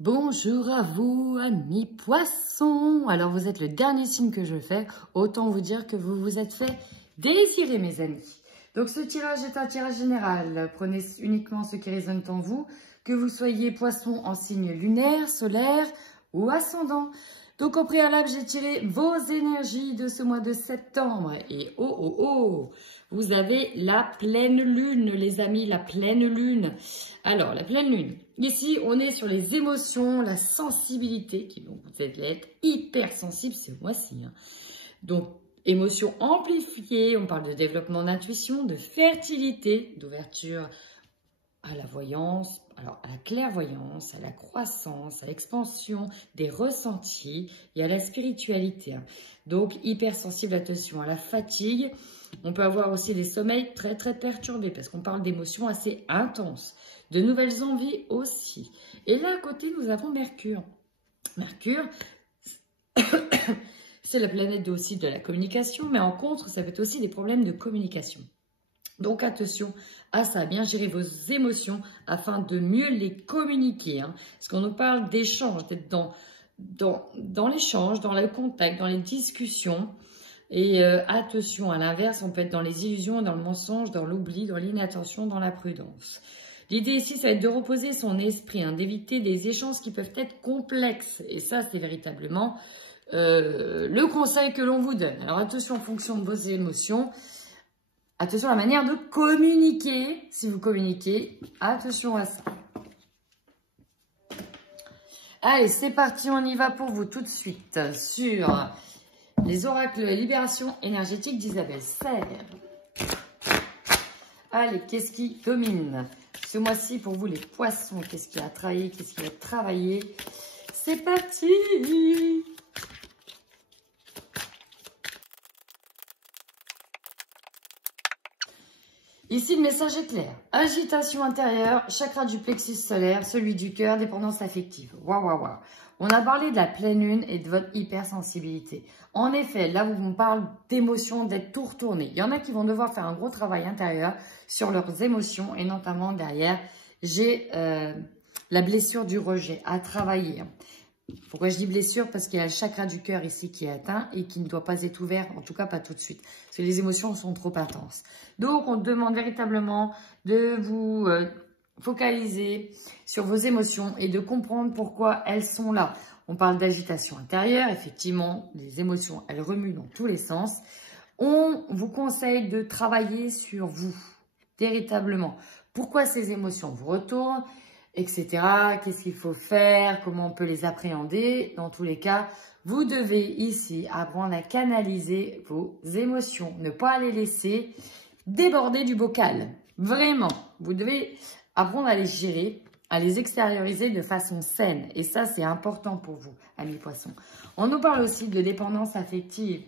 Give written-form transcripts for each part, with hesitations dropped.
Bonjour à vous, amis poissons. Alors, vous êtes le dernier signe que je fais. Autant vous dire que vous vous êtes fait désirer, mes amis. Donc, ce tirage est un tirage général. Prenez uniquement ce qui résonne en vous, que vous soyez poisson en signe lunaire, solaire ou ascendant. Donc, au préalable, j'ai tiré vos énergies de ce mois de septembre. Et vous avez la pleine lune, les amis, la pleine lune. Alors, la pleine lune. Ici, on est sur les émotions, la sensibilité, qui donc vous allez être hyper sensible ce mois-ci. Donc, émotions amplifiées, on parle de développement d'intuition, de fertilité, d'ouverture à la voyance, alors à la clairvoyance, à la croissance, à l'expansion des ressentis et à la spiritualité. Donc, hypersensible, attention à la fatigue. On peut avoir aussi des sommeils très perturbés parce qu'on parle d'émotions assez intenses, de nouvelles envies aussi. Et là, à côté, nous avons Mercure. Mercure, c'est la planète aussi de la communication, mais en contre, ça peut être aussi des problèmes de communication. Donc, attention à ça, bien gérer vos émotions afin de mieux les communiquer. Parce qu'on nous parle d'échange, d'être dans l'échange, dans le contact, dans les discussions. Et attention, à l'inverse, on peut être dans les illusions, dans le mensonge, dans l'oubli, dans l'inattention, dans la prudence. L'idée ici, ça va être de reposer son esprit, d'éviter des échanges qui peuvent être complexes. Et ça, c'est véritablement le conseil que l'on vous donne. Alors, attention en fonction de vos émotions. Attention à la manière de communiquer. Si vous communiquez, attention à ça. Allez, c'est parti, on y va pour vous tout de suite sur les oracles libération énergétique d'Isabelle Serre. Allez, qu'est-ce qui domine ce mois-ci pour vous les poissons? Qu'est-ce qui a travaillé? Qu'est-ce qui va travailler? C'est parti! Ici, le message est clair. Agitation intérieure, chakra du plexus solaire, celui du cœur, dépendance affective. Waouh. On a parlé de la pleine lune et de votre hypersensibilité. En effet, là, on parle d'émotions, d'être tout retourné. Il y en a qui vont devoir faire un gros travail intérieur sur leurs émotions et notamment derrière, j'ai la blessure du rejet à travailler. Pourquoi je dis blessure? Parce qu'il y a le chakra du cœur ici qui est atteint et qui ne doit pas être ouvert, en tout cas pas tout de suite. Parce que les émotions sont trop intenses. Donc, on demande véritablement de vous focaliser sur vos émotions et de comprendre pourquoi elles sont là. On parle d'agitation intérieure, effectivement, les émotions, elles remuent dans tous les sens. On vous conseille de travailler sur vous, véritablement. Pourquoi ces émotions vous retournent, etc. Qu'est-ce qu'il faut faire, comment on peut les appréhender. Dans tous les cas, vous devez ici apprendre à canaliser vos émotions, ne pas les laisser déborder du bocal. Vraiment, vous devez apprendre à les gérer, à les extérioriser de façon saine. Et ça, c'est important pour vous, amis poissons. On nous parle aussi de dépendance affective.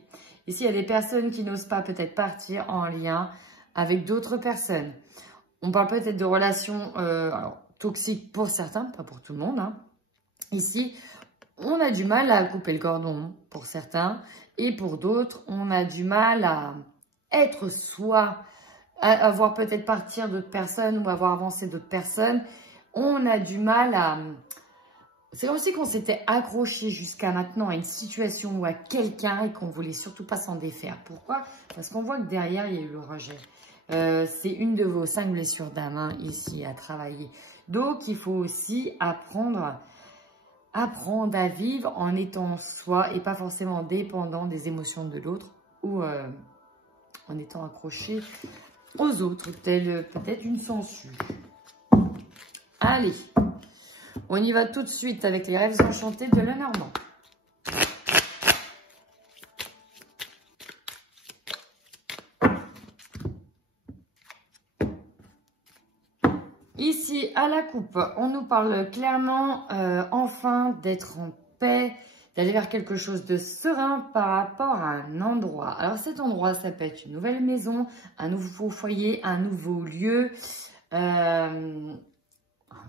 Ici, il y a des personnes qui n'osent pas peut-être partir en lien avec d'autres personnes. On parle peut-être de relations toxiques pour certains, pas pour tout le monde. Ici, on a du mal à couper le cordon pour certains. Et pour d'autres, on a du mal à être soi, à voir peut-être partir d'autres personnes ou avoir avancé d'autres personnes. On a du mal à... C'est comme si on s'était accroché jusqu'à maintenant à une situation ou à quelqu'un et qu'on ne voulait surtout pas s'en défaire. Pourquoi? Parce qu'on voit que derrière, il y a eu le rejet. C'est une de vos 5 blessures d'âme ici à travailler. Donc, il faut aussi apprendre à vivre en étant soi et pas forcément dépendant des émotions de l'autre ou en étant accroché aux autres, telle peut-être une sangsue. Allez, on y va tout de suite avec les rêves enchantés de Lenormand. Ici, à la coupe, on nous parle clairement, enfin, d'être en paix, d'aller vers quelque chose de serein par rapport à un endroit. Alors, cet endroit, ça peut être une nouvelle maison, un nouveau foyer, un nouveau lieu, un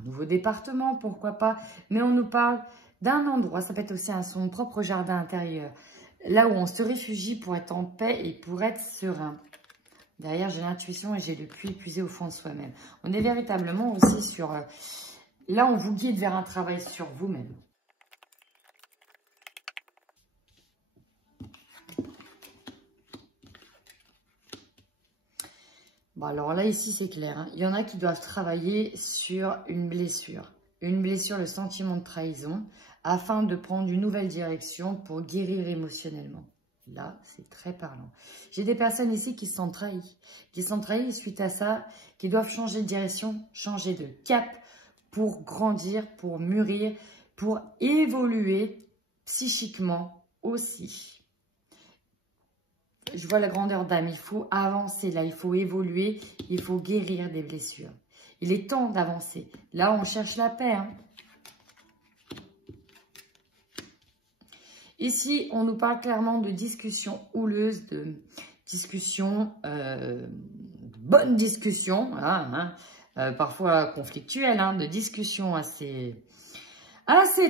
nouveau département, pourquoi pas. Mais on nous parle d'un endroit, ça peut être aussi son propre jardin intérieur, là où on se réfugie pour être en paix et pour être serein. Derrière, j'ai l'intuition et j'ai le puits épuisé au fond de soi-même. On est véritablement aussi sur Là, on vous guide vers un travail sur vous-même. Bon, alors là, ici, c'est clair. Hein. Il y en a qui doivent travailler sur une blessure. Une blessure, le sentiment de trahison, afin de prendre une nouvelle direction pour guérir émotionnellement. Là, c'est très parlant. J'ai des personnes ici qui se sentent trahies. Qui se sentent trahies suite à ça, qui doivent changer de direction, changer de cap pour grandir, pour mûrir, pour évoluer psychiquement aussi. Je vois la grandeur d'âme, il faut avancer là, il faut évoluer, il faut guérir des blessures. Il est temps d'avancer. Là, on cherche la paix. Hein. Ici, on nous parle clairement de discussions houleuses, de discussions, bonnes discussions, voilà, hein, parfois conflictuelles, hein, de discussions assez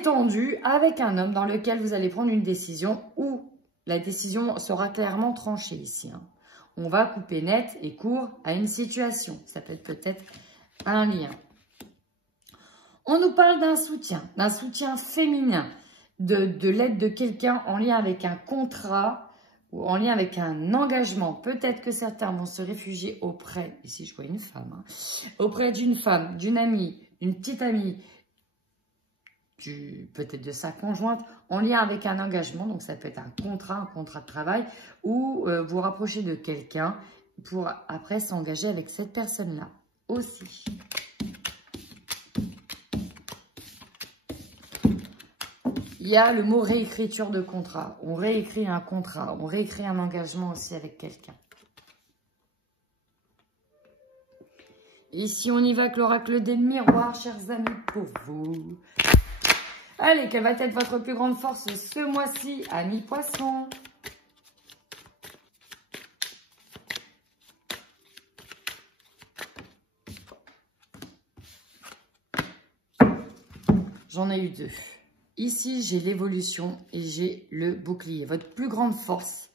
tendues avec un homme dans lequel vous allez prendre une décision où la décision sera clairement tranchée ici. Hein. On va couper net et court à une situation. Ça peut être peut-être un lien. On nous parle d'un soutien féminin, de l'aide de quelqu'un en lien avec un contrat ou en lien avec un engagement. Peut-être que certains vont se réfugier auprès, ici je vois une femme, hein, auprès d'une femme, d'une amie, une petite amie, peut-être de sa conjointe, en lien avec un engagement, donc ça peut être un contrat de travail, ou vous rapprochez de quelqu'un pour après s'engager avec cette personne-là aussi. Il y a le mot réécriture de contrat. On réécrit un contrat, on réécrit un engagement aussi avec quelqu'un. Ici, on y va avec l'oracle des miroirs, chers amis, pour vous. Allez, quelle va être votre plus grande force ce mois-ci, amis poissons? J'en ai eu deux. Ici, j'ai l'évolution et j'ai le bouclier. Votre plus grande force,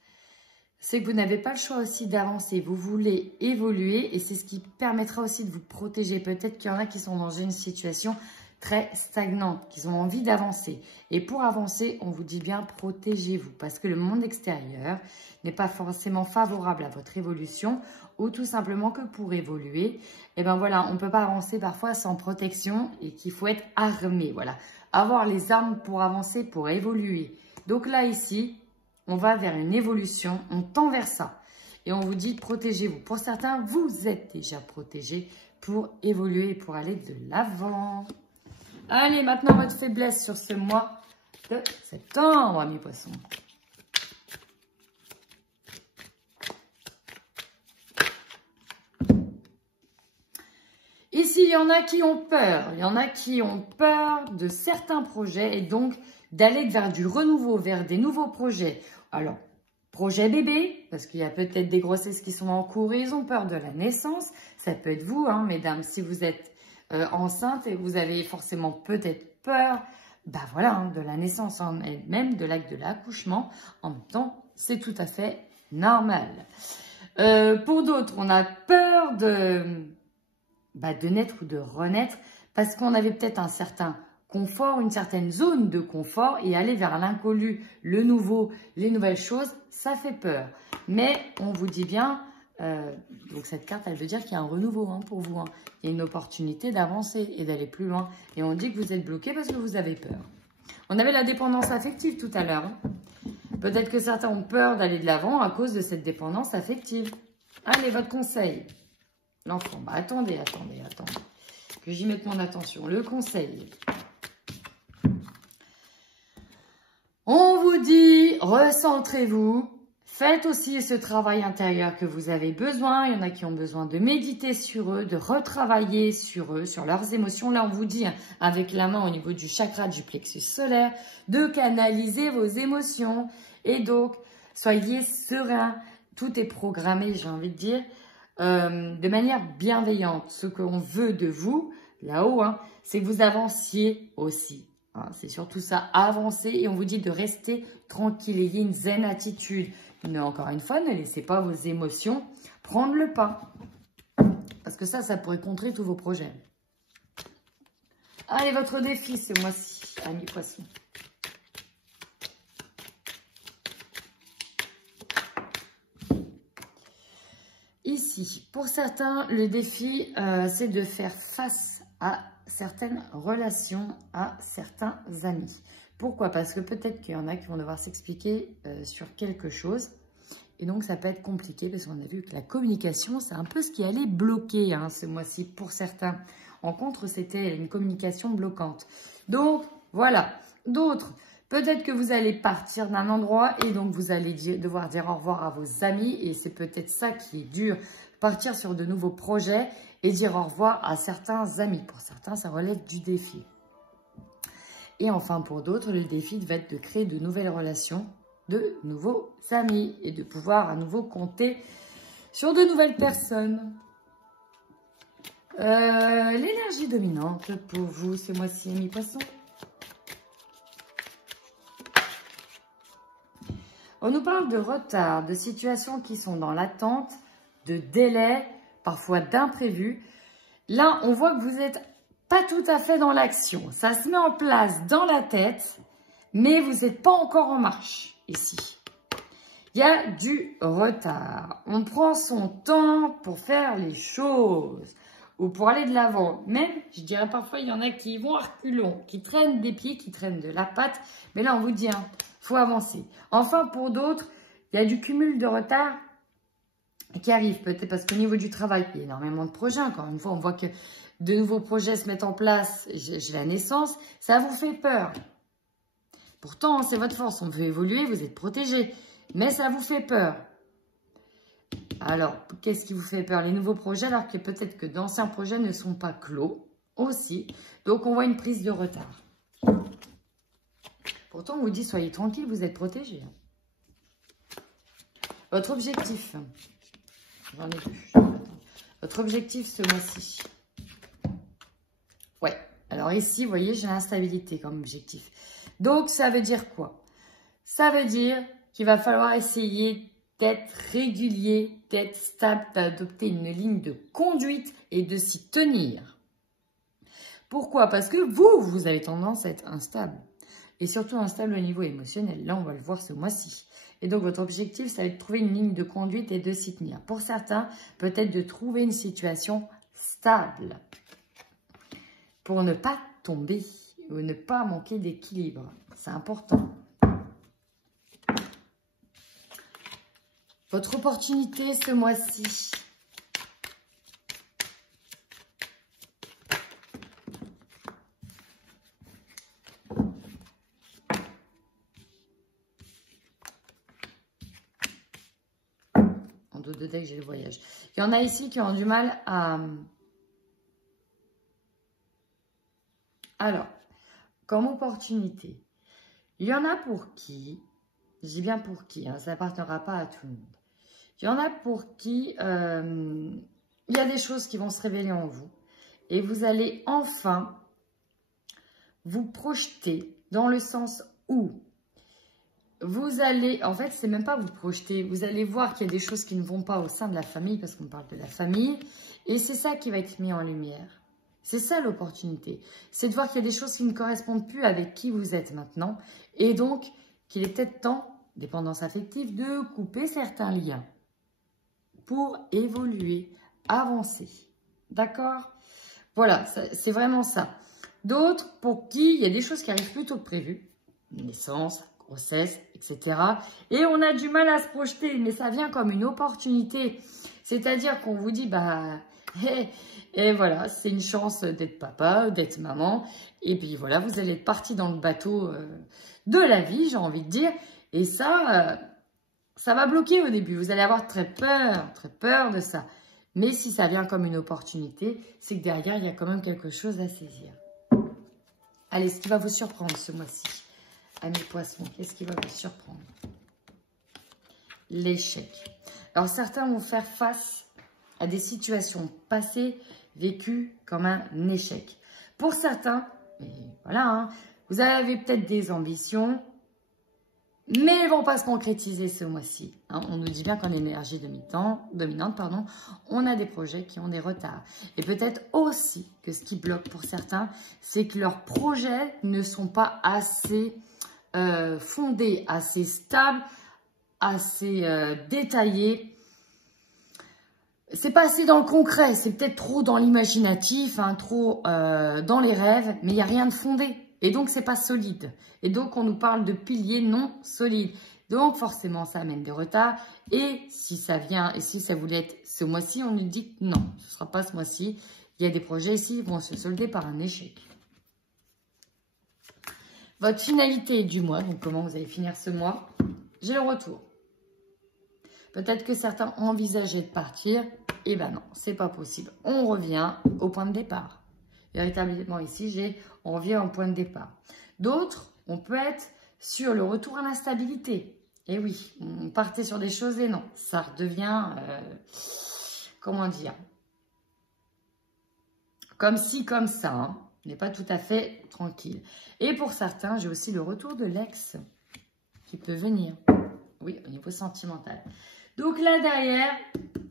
c'est que vous n'avez pas le choix aussi d'avancer. Vous voulez évoluer et c'est ce qui permettra aussi de vous protéger. Peut-être qu'il y en a qui sont dans une situation très stagnante, qui ont envie d'avancer. Et pour avancer, on vous dit bien protégez-vous parce que le monde extérieur n'est pas forcément favorable à votre évolution ou tout simplement que pour évoluer, et ben voilà, on ne peut pas avancer parfois sans protection et qu'il faut être armé, voilà. Avoir les armes pour avancer, pour évoluer. Donc là, ici, on va vers une évolution, on tend vers ça. Et on vous dit protégez-vous. Pour certains, vous êtes déjà protégés pour évoluer et pour aller de l'avant. Allez, maintenant, votre faiblesse sur ce mois de septembre, amis poissons. Ici, il y en a qui ont peur. Il y en a qui ont peur de certains projets et donc d'aller vers du renouveau, vers des nouveaux projets. Alors, projet bébé, parce qu'il y a peut-être des grossesses qui sont en cours et ils ont peur de la naissance. Ça peut être vous, hein, mesdames, si vous êtes enceinte et vous avez forcément peut-être peur, bah voilà, hein, de la naissance, hein, et même de l'acte de l'accouchement. En même temps, c'est tout à fait normal. Pour d'autres, on a peur de naître ou de renaître parce qu'on avait peut-être un certain confort, une certaine zone de confort et aller vers l'inconnu, le nouveau, les nouvelles choses, ça fait peur. Mais on vous dit bien, donc cette carte, elle veut dire qu'il y a un renouveau hein, pour vous. Hein. Il y a une opportunité d'avancer et d'aller plus loin. Et on dit que vous êtes bloqué parce que vous avez peur. On avait la dépendance affective tout à l'heure. Hein. Peut-être que certains ont peur d'aller de l'avant à cause de cette dépendance affective. Allez, votre conseil. L'enfant, bah attendez. Que j'y mette mon attention. Le conseil. On vous dit, recentrez-vous. Faites aussi ce travail intérieur que vous avez besoin. Il y en a qui ont besoin de méditer sur eux, de retravailler sur eux, sur leurs émotions. Là, on vous dit, avec la main au niveau du chakra du plexus solaire, de canaliser vos émotions. Et donc, soyez sereins. Tout est programmé, j'ai envie de dire, de manière bienveillante. Ce qu'on veut de vous, là-haut, hein, c'est que vous avanciez aussi. Hein, c'est surtout ça, avancer. Et on vous dit de rester tranquille, ayez une zen attitude. Mais encore une fois, ne laissez pas vos émotions prendre le pas. Parce que ça pourrait contrer tous vos projets. Allez, votre défi ce mois-ci, amis poissons. Ici, pour certains, le défi, c'est de faire face à certaines relations, à certains amis. Pourquoi? Parce que peut-être qu'il y en a qui vont devoir s'expliquer sur quelque chose. Et donc, ça peut être compliqué parce qu'on a vu que la communication, c'est un peu ce qui allait bloquer hein, ce mois-ci pour certains. En contre, c'était une communication bloquante. Donc, voilà. D'autres, peut-être que vous allez partir d'un endroit et donc vous allez devoir dire au revoir à vos amis. Et c'est peut-être ça qui est dur. Partir sur de nouveaux projets et dire au revoir à certains amis. Pour certains, ça relève du défi. Et enfin, pour d'autres, le défi va être de créer de nouvelles relations, de nouveaux amis et de pouvoir à nouveau compter sur de nouvelles personnes. L'énergie dominante pour vous ce mois-ci, amis poissons. On nous parle de retard, de situations qui sont dans l'attente, de délais, parfois d'imprévus. Là, on voit que vous n'êtes pas tout à fait dans l'action. Ça se met en place dans la tête, mais vous n'êtes pas encore en marche ici. Il y a du retard. On prend son temps pour faire les choses ou pour aller de l'avant. Même, je dirais parfois, il y en a qui vont à reculons, qui traînent des pieds, qui traînent de la patte. Mais là, on vous dit, hein, faut avancer. Enfin, pour d'autres, il y a du cumul de retard qui arrive. Peut-être parce qu'au niveau du travail, il y a énormément de projets. Encore une fois, on voit que de nouveaux projets se mettent en place. J'ai la naissance. Ça vous fait peur. Pourtant, c'est votre force. On veut évoluer, vous êtes protégé. Mais ça vous fait peur. Alors, qu'est-ce qui vous fait peur? Les nouveaux projets, alors que peut-être que d'anciens projets ne sont pas clos aussi. Donc, on voit une prise de retard. Pourtant, on vous dit, soyez tranquille, vous êtes protégé. Votre objectif. J'en ai plus. Votre objectif ce mois-ci. Ouais. Alors ici, vous voyez, j'ai l'instabilité comme objectif. Donc, ça veut dire quoi? Ça veut dire qu'il va falloir essayer d'être régulier, d'être stable, d'adopter une ligne de conduite et de s'y tenir. Pourquoi? Parce que vous avez tendance à être instable. Et surtout instable au niveau émotionnel. Là, on va le voir ce mois-ci. Et donc, votre objectif, ça va être de trouver une ligne de conduite et de s'y tenir. Pour certains, peut-être de trouver une situation stable. Pour ne pas tomber ou ne pas manquer d'équilibre. C'est important. Votre opportunité ce mois-ci. En dos de deck, j'ai le voyage. Il y en a ici qui ont du mal à... Alors, comme opportunité, il y en a pour qui... Je dis bien pour qui, hein, ça n'appartiendra pas à tout le monde. Il y en a pour qui il y a des choses qui vont se révéler en vous. Et vous allez enfin vous projeter dans le sens où vous allez, en fait, c'est même pas vous projeter. Vous allez voir qu'il y a des choses qui ne vont pas au sein de la famille, parce qu'on parle de la famille. Et c'est ça qui va être mis en lumière. C'est ça l'opportunité. C'est de voir qu'il y a des choses qui ne correspondent plus avec qui vous êtes maintenant. Et donc, qu'il est peut-être temps, dépendance affective, de couper certains liens pour évoluer, avancer. D'accord? Voilà, c'est vraiment ça. D'autres pour qui il y a des choses qui arrivent plus tôt que prévu. Naissance, grossesse, etc. Et on a du mal à se projeter, mais ça vient comme une opportunité. C'est-à-dire qu'on vous dit, bah, et voilà, c'est une chance d'être papa, d'être maman. Et puis voilà, vous allez être parti dans le bateau de la vie, j'ai envie de dire. Et ça, ça va bloquer au début. Vous allez avoir très peur de ça. Mais si ça vient comme une opportunité, c'est que derrière, il y a quand même quelque chose à saisir. Allez, ce qui va vous surprendre ce mois-ci, amis poissons, qu'est-ce qui va vous surprendre? L'échec. Alors, certains vont faire face à des situations passées, vécues comme un échec. Pour certains, et voilà, hein, vous avez peut-être des ambitions, mais elles ne vont pas se concrétiser ce mois-ci. Hein. On nous dit bien qu'en énergie dominante, on a des projets qui ont des retards. Et peut-être aussi que ce qui bloque pour certains, c'est que leurs projets ne sont pas assez fondés, assez stables, assez détaillés. C'est pas assez dans le concret, c'est peut-être trop dans l'imaginatif, hein, trop dans les rêves, mais il n'y a rien de fondé. Et donc, c'est pas solide. Et donc, on nous parle de piliers non solides. Donc, forcément, ça amène des retards. Et si ça vient, et si ça voulait être ce mois-ci, on nous dit que non, ce ne sera pas ce mois-ci. Il y a des projets ici qui vont se solder par un échec. Votre finalité du mois, donc comment vous allez finir ce mois, j'ai le retour. Peut-être que certains ont envisagé de partir. Eh ben non, c'est pas possible. On revient au point de départ. Véritablement ici, on revient au point de départ. D'autres, on peut être sur le retour à l'instabilité. Et oui, on partait sur des choses et non. Ça redevient, comment dire, comme ci, comme ça. Hein. On n'est pas tout à fait tranquille. Et pour certains, j'ai aussi le retour de l'ex qui peut venir. Oui, au niveau sentimental. Donc là, derrière,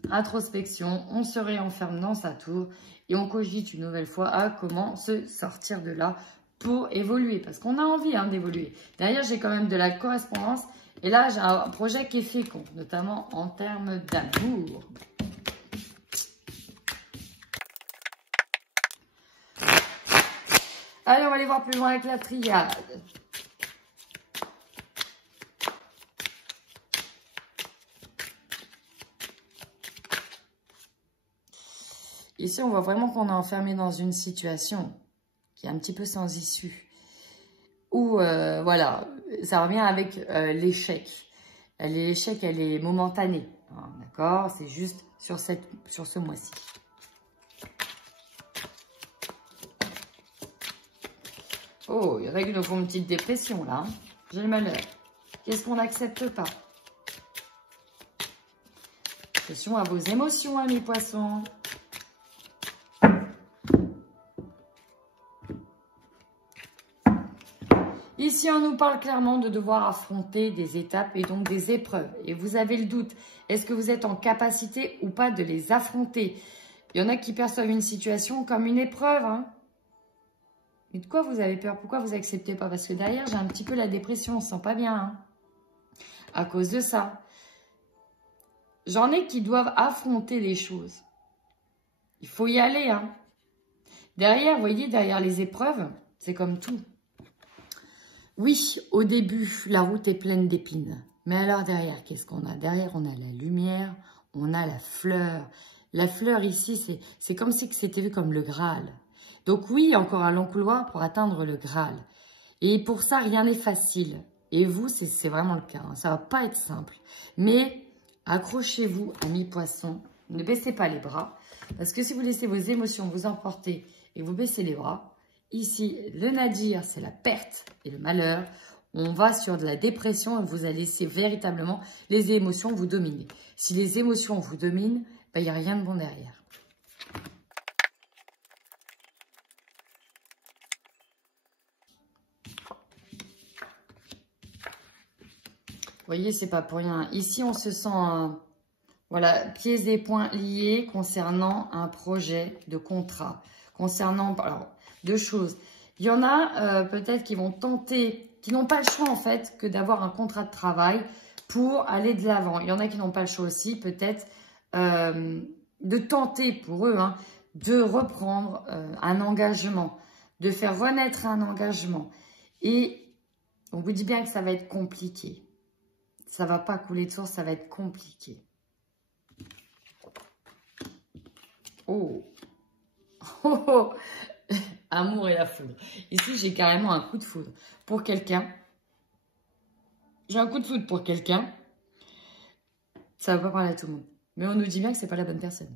introspection, on se réenferme dans sa tour et on cogite une nouvelle fois à comment se sortir de là pour évoluer. Parce qu'on a envie hein, d'évoluer. Derrière, j'ai quand même de la correspondance. Et là, j'ai un projet qui est fécond, notamment en termes d'amour. Allez, on va aller voir plus loin avec la triade. Ici, on voit vraiment qu'on est enfermé dans une situation qui est un petit peu sans issue. Où, voilà, ça revient avec l'échec. L'échec, elle est momentanée. Hein, d'accord? C'est juste sur ce mois-ci. Oh, il y en a qui nous font une petite dépression, là. Hein. J'ai le malheur. Qu'est-ce qu'on n'accepte pas? Attention à vos émotions, amis poissons. Ici, on nous parle clairement de devoir affronter des étapes et donc des épreuves. Et vous avez le doute. Est-ce que vous êtes en capacité ou pas de les affronter? Il y en a qui perçoivent une situation comme une épreuve. Hein. Mais de quoi vous avez peur? Pourquoi vous n'acceptez pas? Parce que derrière, j'ai un petit peu la dépression. On se sent pas bien. Hein, à cause de ça. J'en ai qui doivent affronter les choses. Il faut y aller. Hein. Derrière, vous voyez, derrière les épreuves, c'est comme tout. Oui, au début, la route est pleine d'épines. Mais alors derrière, qu'est-ce qu'on a? Derrière, on a la lumière, on a la fleur. La fleur ici, c'est comme si c'était vu comme le Graal. Donc oui, encore un long couloir pour atteindre le Graal. Et pour ça, rien n'est facile. Et vous, c'est vraiment le cas. Hein. Ça ne va pas être simple. Mais accrochez-vous, amis poissons. Ne baissez pas les bras. Parce que si vous laissez vos émotions vous emporter et vous baissez les bras, ici, le nadir, c'est la perte et le malheur. On va sur de la dépression et vous allez laisser véritablement les émotions vous dominer. Si les émotions vous dominent, ben, il n'y a rien de bon derrière. Vous voyez, c'est pas pour rien. Ici, on se sent, voilà, pieds et poings liés concernant un projet de contrat. Concernant, alors, deux choses. Il y en a peut-être qui vont tenter, qui n'ont pas le choix en fait que d'avoir un contrat de travail pour aller de l'avant. Il y en a qui n'ont pas le choix aussi peut-être de tenter pour eux hein, de reprendre un engagement, de faire renaître un engagement. Et on vous dit bien que ça va être compliqué. Ça ne va pas couler de source, ça va être compliqué. Oh, oh, oh. Amour et la foudre. Ici, j'ai carrément un coup de foudre pour quelqu'un. J'ai un coup de foudre pour quelqu'un. Ça ne va pas parler à tout le monde. Mais on nous dit bien que ce n'est pas la bonne personne.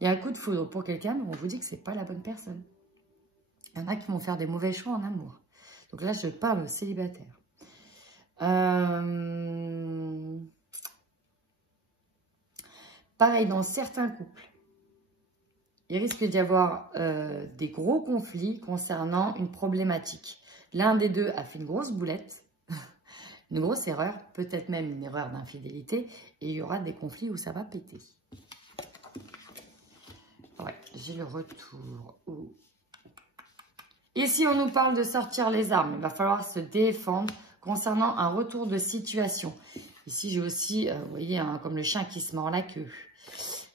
Il y a un coup de foudre pour quelqu'un, mais on vous dit que ce n'est pas la bonne personne. Il y en a qui vont faire des mauvais choix en amour. Donc là, je parle aux célibataires. Pareil, dans certains couples. Il risque d'y avoir des gros conflits concernant une problématique. L'un des deux a fait une grosse boulette. une grosse erreur, peut-être même une erreur d'infidélité, et il y aura des conflits où ça va péter. Ouais, j'ai le retour. Ici, on nous parle de sortir les armes. Il va falloir se défendre concernant un retour de situation. Ici, j'ai aussi, vous voyez, comme le chien qui se mord la queue.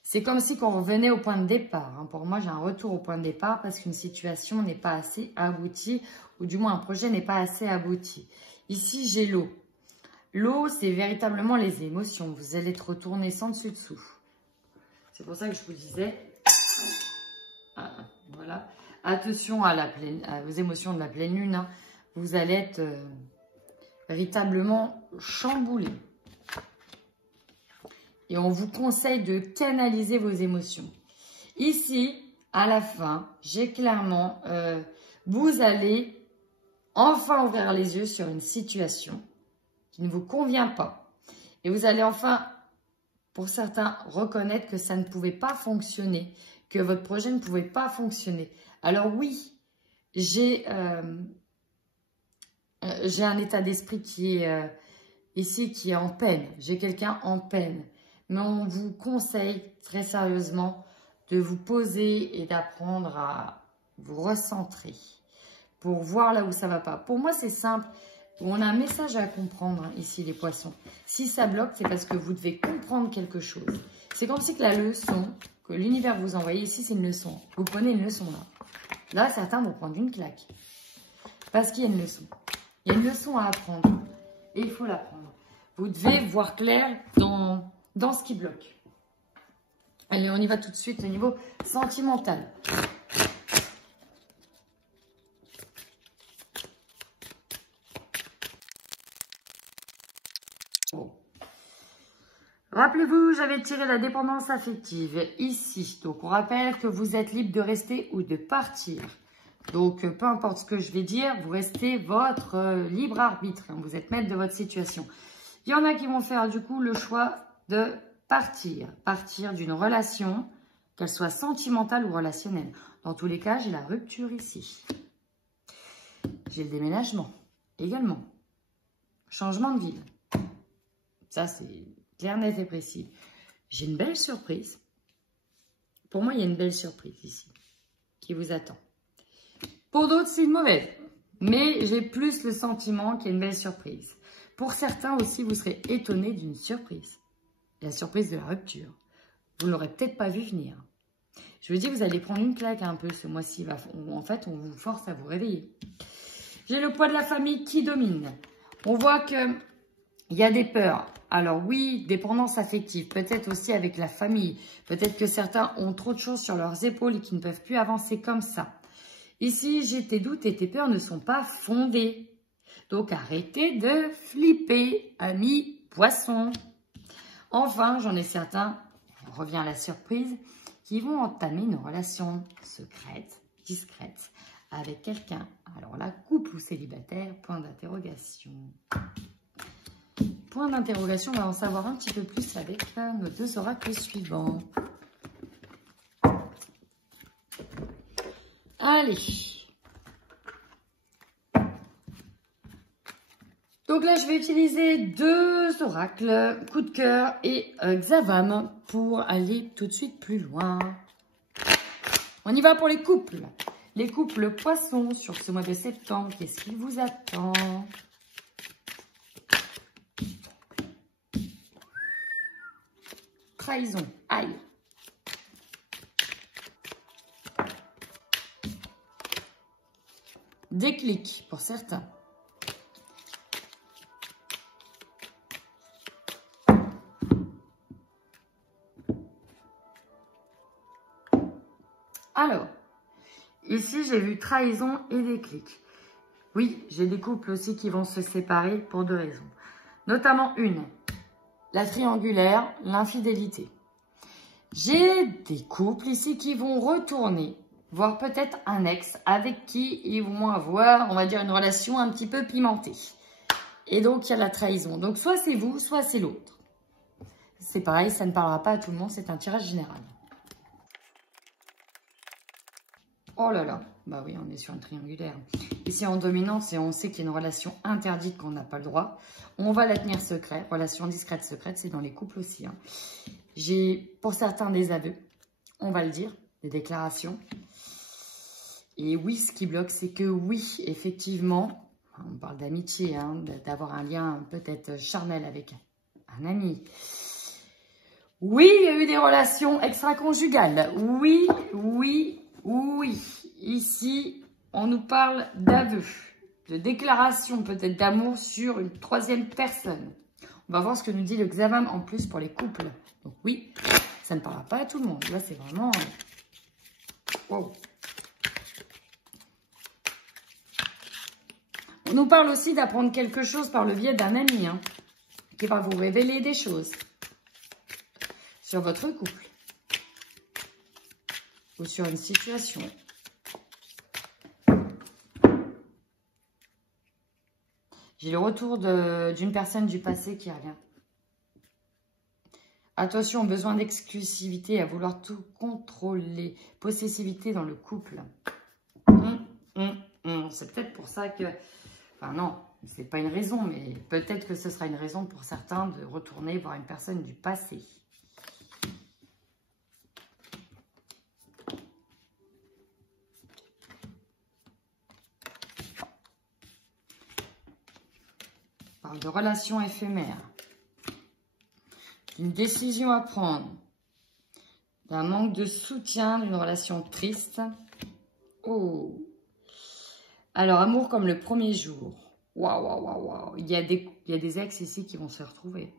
C'est comme si on revenait au point de départ. Hein. Pour moi, j'ai un retour au point de départ parce qu'une situation n'est pas assez aboutie, ou du moins un projet n'est pas assez abouti. Ici, j'ai l'eau. L'eau, c'est véritablement les émotions. Vous allez être retourné sans dessus-dessous. C'est pour ça que je vous disais, voilà, attention à vos émotions de la pleine lune. Hein. Vous allez être véritablement chamboulé. Et on vous conseille de canaliser vos émotions. Ici, à la fin, j'ai clairement, vous allez enfin ouvrir les yeux sur une situation qui ne vous convient pas. Et vous allez enfin, pour certains, reconnaître que ça ne pouvait pas fonctionner, que votre projet ne pouvait pas fonctionner. Alors oui, j'ai un état d'esprit qui est ici, qui est en peine. J'ai quelqu'un en peine. Mais on vous conseille très sérieusement de vous poser et d'apprendre à vous recentrer pour voir là où ça ne va pas. Pour moi, c'est simple. On a un message à comprendre ici, les poissons. Si ça bloque, c'est parce que vous devez comprendre quelque chose. C'est comme si que la leçon que l'univers vous envoie ici, c'est une leçon. Vous prenez une leçon là. Là, certains vont prendre une claque. Parce qu'il y a une leçon. Il y a une leçon à apprendre. Et il faut l'apprendre. Vous devez voir clair dans ce qui bloque. Allez, on y va tout de suite au niveau sentimental. Bon. Rappelez-vous, j'avais tiré la dépendance affective ici. Donc, on rappelle que vous êtes libre de rester ou de partir. Donc, peu importe ce que je vais dire, vous restez votre libre arbitre. Vous êtes maître de votre situation. Il y en a qui vont faire du coup le choix de partir. Partir d'une relation, qu'elle soit sentimentale ou relationnelle. Dans tous les cas, j'ai la rupture ici. J'ai le déménagement également. Changement de ville. Ça, c'est clair, net et précis. J'ai une belle surprise. Pour moi, il y a une belle surprise ici qui vous attend. Pour d'autres, c'est une mauvaise. Mais j'ai plus le sentiment qu'il y a une belle surprise. Pour certains aussi, vous serez étonné d'une surprise. La surprise de la rupture. Vous ne l'aurez peut-être pas vu venir. Je veux dire, vous allez prendre une claque un peu ce mois-ci. En fait, on vous force à vous réveiller. J'ai le poids de la famille qui domine. On voit qu'il y a des peurs. Alors oui, dépendance affective. Peut-être aussi avec la famille. Peut-être que certains ont trop de choses sur leurs épaules et qui ne peuvent plus avancer comme ça. Ici, tes doutes et tes peurs ne sont pas fondés. Donc, arrêtez de flipper, amis poissons. Enfin, j'en ai certains, on revient à la surprise, qui vont entamer une relation secrète, discrète, avec quelqu'un. Alors là, couple ou célibataire, point d'interrogation. Point d'interrogation, on va en savoir un petit peu plus avec nos deux oracles suivants. Allez. Donc là, je vais utiliser deux oracles, coup de cœur et Xavam, pour aller tout de suite plus loin. On y va pour les couples. Les couples poissons sur ce mois de septembre, qu'est-ce qui vous attend? Trahison, aïe. Déclic pour certains. Alors, ici, j'ai vu trahison et déclic. Oui, j'ai des couples aussi qui vont se séparer pour deux raisons. Notamment une, la triangulaire, l'infidélité. J'ai des couples ici qui vont retourner, voire peut-être un ex avec qui ils vont avoir, on va dire, une relation un petit peu pimentée. Et donc, il y a la trahison. Donc, soit c'est vous, soit c'est l'autre. C'est pareil, ça ne parlera pas à tout le monde, c'est un tirage général. Oh là là, Bah oui, on est sur une triangulaire. Ici, en dominante, c'est on sait qu'il y a une relation interdite qu'on n'a pas le droit. On va la tenir secrète. Relation discrète, secrète, c'est dans les couples aussi. Hein. J'ai, pour certains, des aveux. On va le dire, des déclarations. Et oui, ce qui bloque, c'est que oui, effectivement, on parle d'amitié, hein, d'avoir un lien peut-être charnel avec un ami. Oui, il y a eu des relations extra-conjugales. Oui, oui, oui. Ici, on nous parle d'aveux, de déclaration peut-être d'amour sur une troisième personne. On va voir ce que nous dit le Xavam en plus pour les couples. Donc oui, ça ne parlera pas à tout le monde. Là, c'est vraiment... Wow. On nous parle aussi d'apprendre quelque chose par le biais d'un ami, hein, qui va vous révéler des choses sur votre couple ou sur une situation. J'ai le retour d'une personne du passé qui revient. Attention, besoin d'exclusivité, à vouloir tout contrôler. Possessivité dans le couple. C'est peut-être pour ça que... Enfin non, c'est pas une raison, mais peut-être que ce sera une raison pour certains de retourner voir une personne du passé. On parle de relations éphémères. D'une décision à prendre. D'un manque de soutien, d'une relation triste. Oh. Alors, amour comme le premier jour. Waouh, waouh, waouh, waouh. Il y a des ex ici qui vont se retrouver.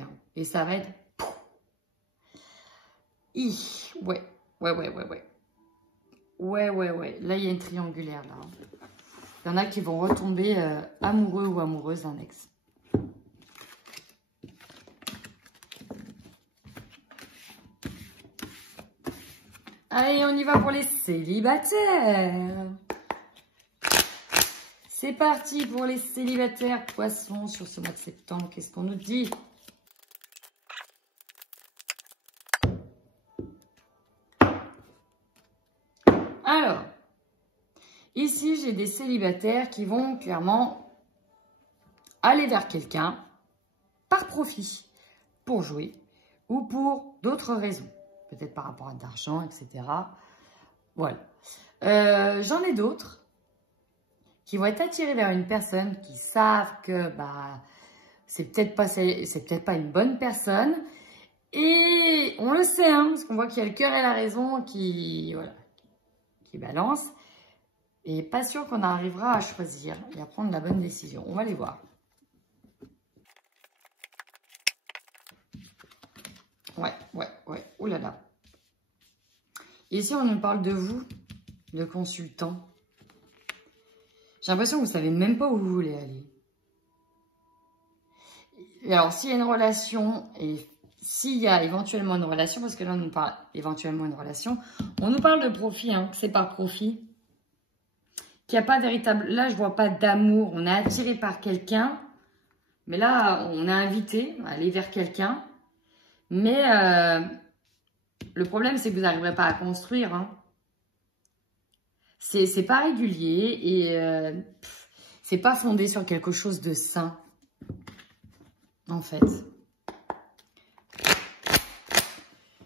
Hein. Et ça va être... Ouais. Ouais. Là, il y a une triangulaire, là. Il y en a qui vont retomber amoureux ou amoureuses d'un ex. Allez, on y va pour les célibataires. C'est parti pour les célibataires poissons sur ce mois de septembre. Qu'est-ce qu'on nous dit? Alors, ici, j'ai des célibataires qui vont clairement aller vers quelqu'un par profit, pour jouer ou pour d'autres raisons. Peut-être par rapport à de l'argent, etc. Voilà. J'en ai d'autres qui vont être attirés vers une personne qui savent que bah, c'est peut-être pas une bonne personne. Et on le sait, hein, parce qu'on voit qu'il y a le cœur et la raison qui balance. Et pas sûr qu'on arrivera à choisir et à prendre la bonne décision. On va les voir. Ouais. Ouh là là. Ici, on nous parle de vous, de consultant. J'ai l'impression que vous ne savez même pas où vous voulez aller. Alors, s'il y a une relation, et s'il y a éventuellement une relation, parce que là, on nous parle éventuellement une relation, on nous parle de profit, hein, que c'est par profit. Qu'il n'y a pas véritable... Là, je ne vois pas d'amour. On est attiré par quelqu'un. Mais là, on est invité à aller vers quelqu'un. Mais le problème, c'est que vous n'arriverez pas à construire. Hein. C'est pas régulier et c'est pas fondé sur quelque chose de sain, en fait.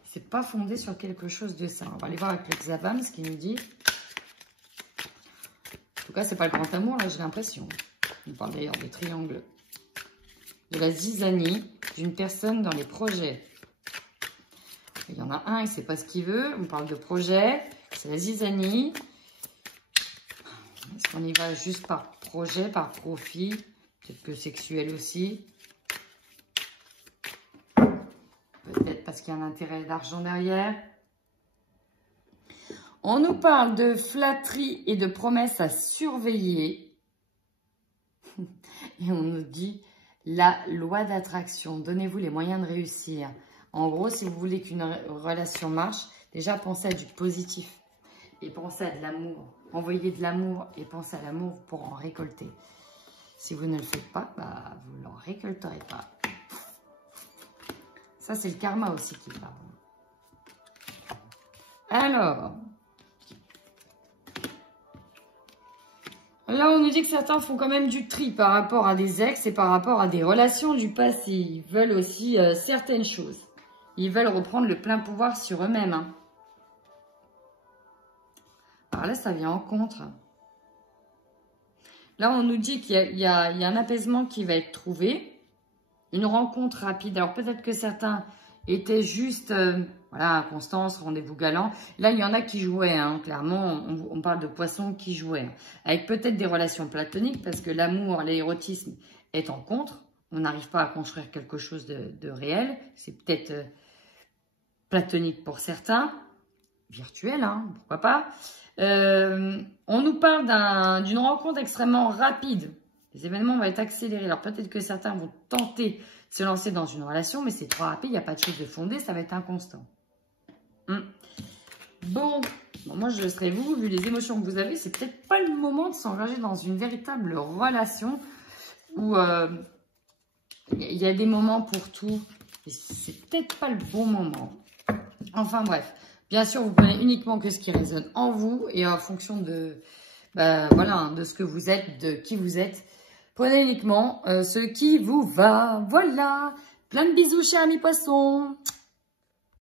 C'est pas fondé sur quelque chose de sain. On va aller voir avec le Xavam ce qu'il nous dit. En tout cas, c'est pas le grand amour, là, j'ai l'impression. On parle d'ailleurs des triangles. De la zizanie d'une personne dans les projets. Il y en a un, il ne sait pas ce qu'il veut. On parle de projet. C'est la zizanie. Est-ce qu'on y va juste par projet, par profit? Peut-être que sexuel aussi. Peut-être parce qu'il y a un intérêt d'argent derrière. On nous parle de flatterie et de promesses à surveiller. Et on nous dit la loi d'attraction. Donnez-vous les moyens de réussir. En gros, si vous voulez qu'une relation marche, déjà pensez à du positif. Et pensez à de l'amour. Envoyez de l'amour et pensez à l'amour pour en récolter. Si vous ne le faites pas, bah, vous ne l'en récolterez pas. Ça, c'est le karma aussi qui parle. Alors, Là, on nous dit que certains font quand même du tri par rapport à des ex et par rapport à des relations du passé. Ils veulent aussi certaines choses. Ils veulent reprendre le plein pouvoir sur eux-mêmes. Hein. Alors là, ça vient en contre. Là, on nous dit qu'il y a un apaisement qui va être trouvé. Une rencontre rapide. Alors, peut-être que certains étaient juste, voilà, inconstance, rendez-vous galant. Là, il y en a qui jouaient, hein, clairement. On parle de poissons qui jouaient. Avec peut-être des relations platoniques, parce que l'amour, l'érotisme est en contre. On n'arrive pas à construire quelque chose de réel. C'est peut-être platonique pour certains. Virtuel, hein, pourquoi pas. On nous parle d'une rencontre extrêmement rapide. Les événements vont être accélérés. Alors peut-être que certains vont tenter de se lancer dans une relation, mais c'est trop rapide, il n'y a pas de chose de fondé, ça va être inconstant. Bon, moi je serais vous, vu les émotions que vous avez, c'est peut-être pas le moment de s'engager dans une véritable relation où il y a des moments pour tout. Et c'est peut-être pas le bon moment. Enfin bref. Bien sûr, vous prenez uniquement que ce qui résonne en vous et en fonction de, voilà, de ce que vous êtes, de qui vous êtes. Prenez uniquement ce qui vous va. Voilà. Plein de bisous, chers amis poissons.